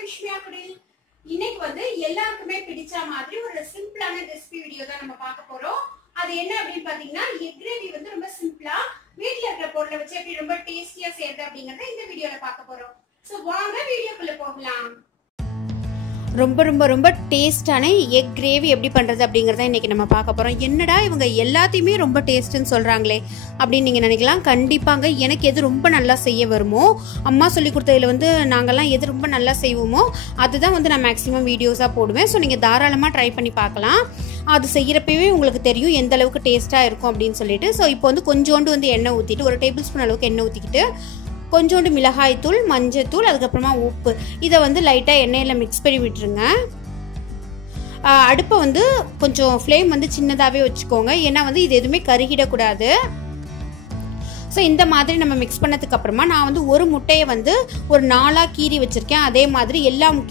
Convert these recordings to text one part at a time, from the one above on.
vismayakudil. இன்னைக்கு வந்து எல்லாருக்குமே பிடிச்ச மாதிரி ஒரு சிம்பிளான ரெசிபி வீடியோ தான் நம்ம பார்க்க போறோம். அது என்ன அப்படினு பாத்தீங்கன்னா எக் கிரேவி வந்து ரொம்ப சிம்பிளா வீட்ல இருக்கிற பொருளை வச்சு எப்படி ரொம்ப டேஸ்டியா செய்யறது அப்படிங்கறத இந்த வீடியோல பார்க்க போறோம். சோ வாங்க வீடியோக்குள்ள போகலாம். ரொம்ப ரொம்ப ரொம்ப டேஸ்டான எக் கிரேவி எப்படி பண்ணுறது அப்படிங்கிறத இன்றைக்கி நம்ம பார்க்க போகிறோம். என்னடா இவங்க எல்லாத்தையுமே ரொம்ப டேஸ்ட்டுன்னு சொல்கிறாங்களே அப்படின்னு நீங்கள் நினைக்கலாம். கண்டிப்பாங்க எனக்கு எது ரொம்ப நல்லா செய்ய வருமோ, அம்மா சொல்லி கொடுத்ததில் வந்து நாங்கள்லாம் எது ரொம்ப நல்லா செய்வோமோ அதுதான் வந்து நான் மேக்ஸிமம் வீடியோஸாக போடுவேன். ஸோ நீங்கள் தாராளமாக ட்ரை பண்ணி பார்க்கலாம். அது செய்கிறப்பவே உங்களுக்கு தெரியும் எந்த அளவுக்கு டேஸ்ட்டாக இருக்கும் அப்படின்னு சொல்லிட்டு. ஸோ இப்போ வந்து கொஞ்சோண்டு வந்து எண்ணெய் ஊற்றிட்டு, ஒரு டேபிள் ஸ்பூன் அளவுக்கு எண்ணெய் ஊற்றிக்கிட்டு, கொஞ்சோண்டு மிளகாய் தூள், மஞ்சள் தூள், அதுக்கப்புறமா உப்பு, இதை வந்து லைட்டாக எண்ணெயில் மிக்ஸ் பண்ணி விட்டுருங்க. அடுப்பை வந்து கொஞ்சம் ஃப்ளேம் வந்து சின்னதாகவே வச்சுக்கோங்க, ஏன்னா வந்து இது எதுவுமே கருகிடக்கூடாது. ஸோ இந்த மாதிரி நம்ம மிக்ஸ் பண்ணதுக்கு அப்புறமா நான் வந்து ஒரு முட்டையை வந்து ஒரு 4ஆக கீறி வச்சுருக்கேன். அதே மாதிரி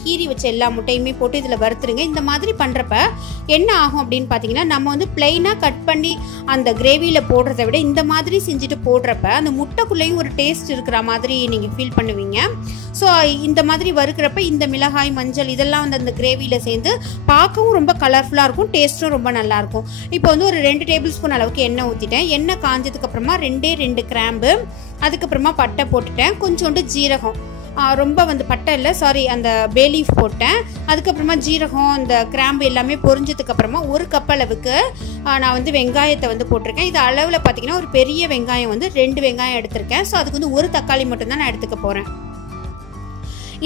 கீறி வச்ச எல்லா முட்டையுமே போட்டு இதில் வறுத்துருங்க. இந்த மாதிரி பண்ணுறப்ப என்ன ஆகும் அப்படின்னு பார்த்தீங்கன்னா, நம்ம வந்து பிளெயினாக கட் பண்ணி அந்த கிரேவியில் போடுறத விட இந்த மாதிரி செஞ்சுட்டு போடுறப்ப அந்த முட்டைக்குள்ளேயும் ஒரு டேஸ்ட் இருக்கிற மாதிரி நீங்கள் ஃபீல் பண்ணுவீங்க. ஸோ இந்த மாதிரி வறுக்கிறப்ப இந்த மிளகாய், மஞ்சள் இதெல்லாம் வந்து அந்த கிரேவியில் சேர்ந்து பார்க்கவும் ரொம்ப கலர்ஃபுல்லாக இருக்கும், டேஸ்ட்டும் ரொம்ப நல்லாயிருக்கும். இப்போ வந்து ஒரு 2 டேபிள் ஸ்பூன் அளவுக்கு எண்ணெய் ஊற்றிட்டேன். எண்ணெய் காஞ்சதுக்கப்புறமா 2 கிராம்பு, அதுக்கப்புறமா பட்டை போட்டுட்டேன். கொஞ்சோண்டு ஜீரகம், ரொம்ப வந்து பட்டை இல்லை சாரி, அந்த பே லீஃப் போட்டேன். அதுக்கப்புறமா ஜீரகம், இந்த கிராம்பு எல்லாமே பொரிஞ்சதுக்கு அப்புறமா 1 கப் அளவுக்கு நான் வந்து வெங்காயத்தை வந்து போட்டிருக்கேன். இது அளவில் பார்த்தீங்கன்னா ஒரு பெரிய வெங்காயம் வந்து 2 வெங்காயம் எடுத்திருக்கேன். ஸோ அதுக்கு வந்து 1 தக்காளி மட்டும்தான் நான் எடுத்துக்க போகிறேன்.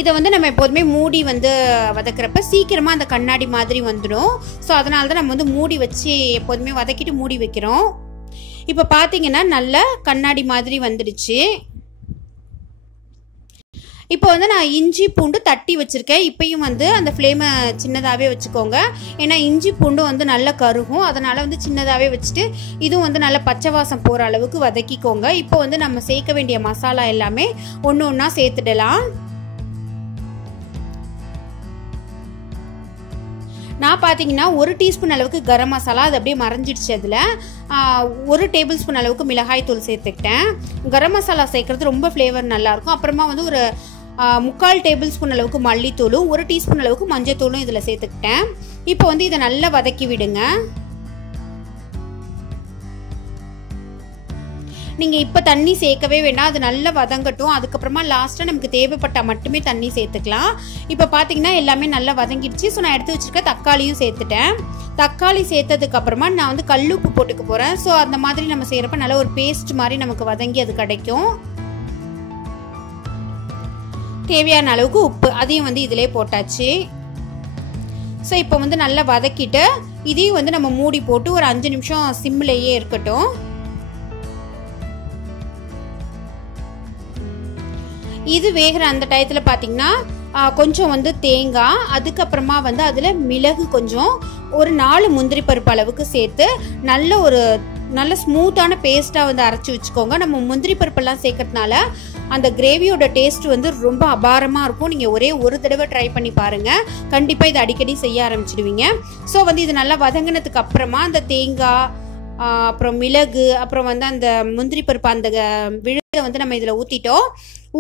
இதை வந்து நம்ம எப்போதுமே மூடி வந்து வதக்கிறப்ப சீக்கிரமாக அந்த கண்ணாடி மாதிரி வந்துடும். ஸோ அதனால தான் நம்ம வந்து மூடி வச்சு எப்போதுமே வதக்கிட்டு மூடி வைக்கிறோம். இப்போ பார்த்தீங்கன்னா நல்ல கண்ணாடி மாதிரி வந்துடுச்சு. இப்போ வந்து நான் இஞ்சி பூண்டு தட்டி வச்சுருக்கேன். இப்பயும் வந்து அந்த ஃப்ளேமை சின்னதாகவே வச்சுக்கோங்க, ஏன்னா இஞ்சி பூண்டு வந்து நல்லா கருகும். அதனால் வந்து சின்னதாகவே வச்சுட்டு இதுவும் வந்து நல்லா பச்சை வாசம் போகிற அளவுக்கு வதக்கிக்கோங்க. இப்போ வந்து நம்ம சேர்க்க வேண்டிய மசாலா எல்லாமே ஒன்று ஒன்றா சேர்த்துடலாம். நான் பார்த்தீங்கன்னா 1 டீஸ்பூன் அளவுக்கு கரம் மசாலா, அது அப்படியே மறைஞ்சிடுச்சு. அதில் 1 டேபிள் ஸ்பூன் அளவுக்கு மிளகாய் தூள் சேர்த்துக்கிட்டேன். கரம் மசாலா சேர்க்குறது ரொம்ப ஃப்ளேவர் நல்லாயிருக்கும். அப்புறமா வந்து ஒரு 3/4 டேபிள் ஸ்பூன் அளவுக்கு மல்லித்தூளும் 1 டீஸ்பூன் அளவுக்கு மஞ்சள் தூளும் இதில் சேர்த்துக்கிட்டேன். இப்போ வந்து இதை நல்லா வதக்கி விடுங்க. நீங்கள் இப்போ தண்ணி சேர்க்கவே வேண்டாம், அது நல்லா வதங்கட்டும். அதுக்கப்புறமா லாஸ்ட்டாக நமக்கு தேவைப்பட்டால் மட்டுமே தண்ணி சேர்த்துக்கலாம். இப்போ பார்த்தீங்கன்னா எல்லாமே நல்லா வதங்கிடுச்சு. ஸோ நான் எடுத்து வச்சுருக்க தக்காளியும் சேர்த்துட்டேன். தக்காளி சேர்த்ததுக்கப்புறமா நான் வந்து கல்லுப்பு போட்டுக்க போகிறேன். ஸோ அந்த மாதிரி நம்ம செய்கிறப்ப நல்ல ஒரு பேஸ்ட் மாதிரி நமக்கு வதங்கி அது கிடைக்கும். தேவையான அளவுக்கு உப்பு அதையும் வந்து இதிலே போட்டாச்சு. ஸோ இப்போ வந்து நல்லா வதக்கிட்டு இதையும் வந்து நம்ம மூடி போட்டு ஒரு 5 நிமிஷம் சிம்லேயே இருக்கட்டும். இது வேகிற அந்த டயத்தில் பார்த்தீங்கன்னா கொஞ்சம் வந்து தேங்காய், அதுக்கப்புறமா வந்து அதில் மிளகு, கொஞ்சம் ஒரு 4 முந்திரி பருப்பு அளவுக்கு சேர்த்து நல்ல ஸ்மூத்தான பேஸ்ட்டாக வந்து அரைச்சி வச்சுக்கோங்க. நம்ம முந்திரி பருப்பெல்லாம் சேர்க்கறதுனால அந்த கிரேவியோட டேஸ்ட் வந்து ரொம்ப அபாரமாக இருக்கும். நீங்கள் ஒரே ஒரு தடவை ட்ரை பண்ணி பாருங்கள், கண்டிப்பாக இதை அடிக்கடி செய்ய ஆரம்பிச்சிடுவீங்க. ஸோ வந்து இது நல்லா வதங்கினதுக்கு அப்புறமா அந்த தேங்காய், அப்புறம் மிளகு, அப்புறம் வந்து அந்த முந்திரி பருப்பு அந்த விழுதை வந்து நம்ம இதில்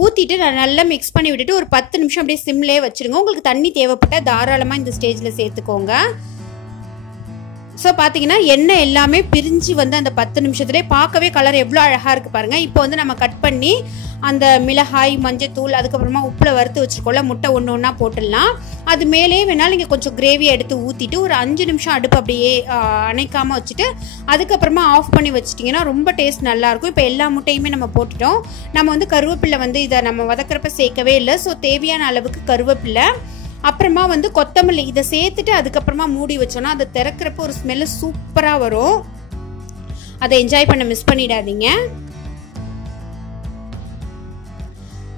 ஊற்றிட்டு நல்லா மிக்ஸ் பண்ணி விட்டுட்டு ஒரு 10 நிமிஷம் அப்படியே சிம்லேயே வச்சுருங்க. உங்களுக்கு தண்ணி தேவைப்பட்டால் தாராளமாக இந்த ஸ்டேஜில் சேர்த்துக்கோங்க. ஸோ பார்த்தீங்கன்னா எண்ணெய் எல்லாமே பிரிஞ்சு வந்து அந்த 10 நிமிஷத்துலேயே பார்க்கவே கலர் எவ்வளோ அழகாக இருக்குது பாருங்கள். இப்போ வந்து நம்ம கட் பண்ணி அந்த மிளகாய், மஞ்சள் தூள், அதுக்கப்புறமா உப்பில் வறுத்து வச்சுருக்கோம்ல முட்டை ஒன்று ஒன்றா போட்டுடலாம். அது மேலே வேணாலும் நீங்கள் கொஞ்சம் கிரேவியை எடுத்து ஊற்றிட்டு ஒரு 5 நிமிஷம் அடுப்பு அப்படியே அணைக்காமல் வச்சுட்டு அதுக்கப்புறமா ஆஃப் பண்ணி வச்சிட்டிங்கன்னா ரொம்ப டேஸ்ட் நல்லாயிருக்கும். இப்போ எல்லா முட்டையுமே நம்ம போட்டுட்டோம். நம்ம வந்து கருவேப்பிலை வந்து இதை நம்ம வதக்கிறப்ப சேர்க்கவே இல்லை. ஸோ தேவையான அளவுக்கு கருவேப்பிலை, அப்புறமா வந்து கொத்தமல்லி, இதை சேர்த்துட்டு அதுக்கப்புறமா மூடி வச்சோன்னா அதை திறக்கிறப்ப ஒரு ஸ்மெல்லு சூப்பராக வரும். அதை என்ஜாய் பண்ண மிஸ் பண்ணிடாதீங்க.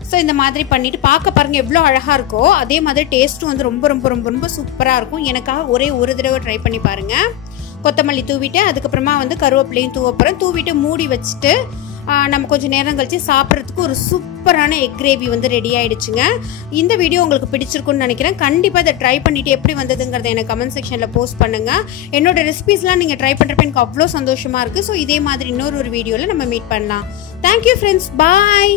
ஸோ இந்த மாதிரி பண்ணிவிட்டு பார்க்க பாருங்கள் எவ்வளோ அழகாக இருக்கோ, அதே மாதிரி டேஸ்ட்டும் வந்து ரொம்ப ரொம்ப ரொம்ப ரொம்ப சூப்பராக இருக்கும். எனக்காக ஒரே ஒரு தடவை ட்ரை பண்ணி பாருங்கள். கொத்தமல்லி தூவிட்டு அதுக்கப்புறமா வந்து கருவேப்பிலையும் தூவப்புறம் தூவிட்டு மூடி வச்சுட்டு நம்ம கொஞ்சம் நேரம் கழிச்சு சாப்பிட்றதுக்கு ஒரு சூப்பரான எக் கிரேவி வந்து ரெடி ஆயிடுச்சுங்க. இந்த வீடியோ உங்களுக்கு பிடிச்சிருக்குன்னு நினைக்கிறேன். கண்டிப்பாக இதை ட்ரை பண்ணிவிட்டு எப்படி வந்ததுங்கிறத எனக்கு கமெண்ட் செக்ஷனில் போஸ்ட் பண்ணுங்கள். என்னோட ரெசிபீஸ்லாம் நீங்கள் ட்ரை பண்ணுறப்ப எனக்கு அவ்வளோ சந்தோஷமாக இருக்குது. ஸோ இதே மாதிரி இன்னொரு வீடியோவில் நம்ம மீட் பண்ணலாம். தேங்க்யூ ஃப்ரெண்ட்ஸ், பாய்.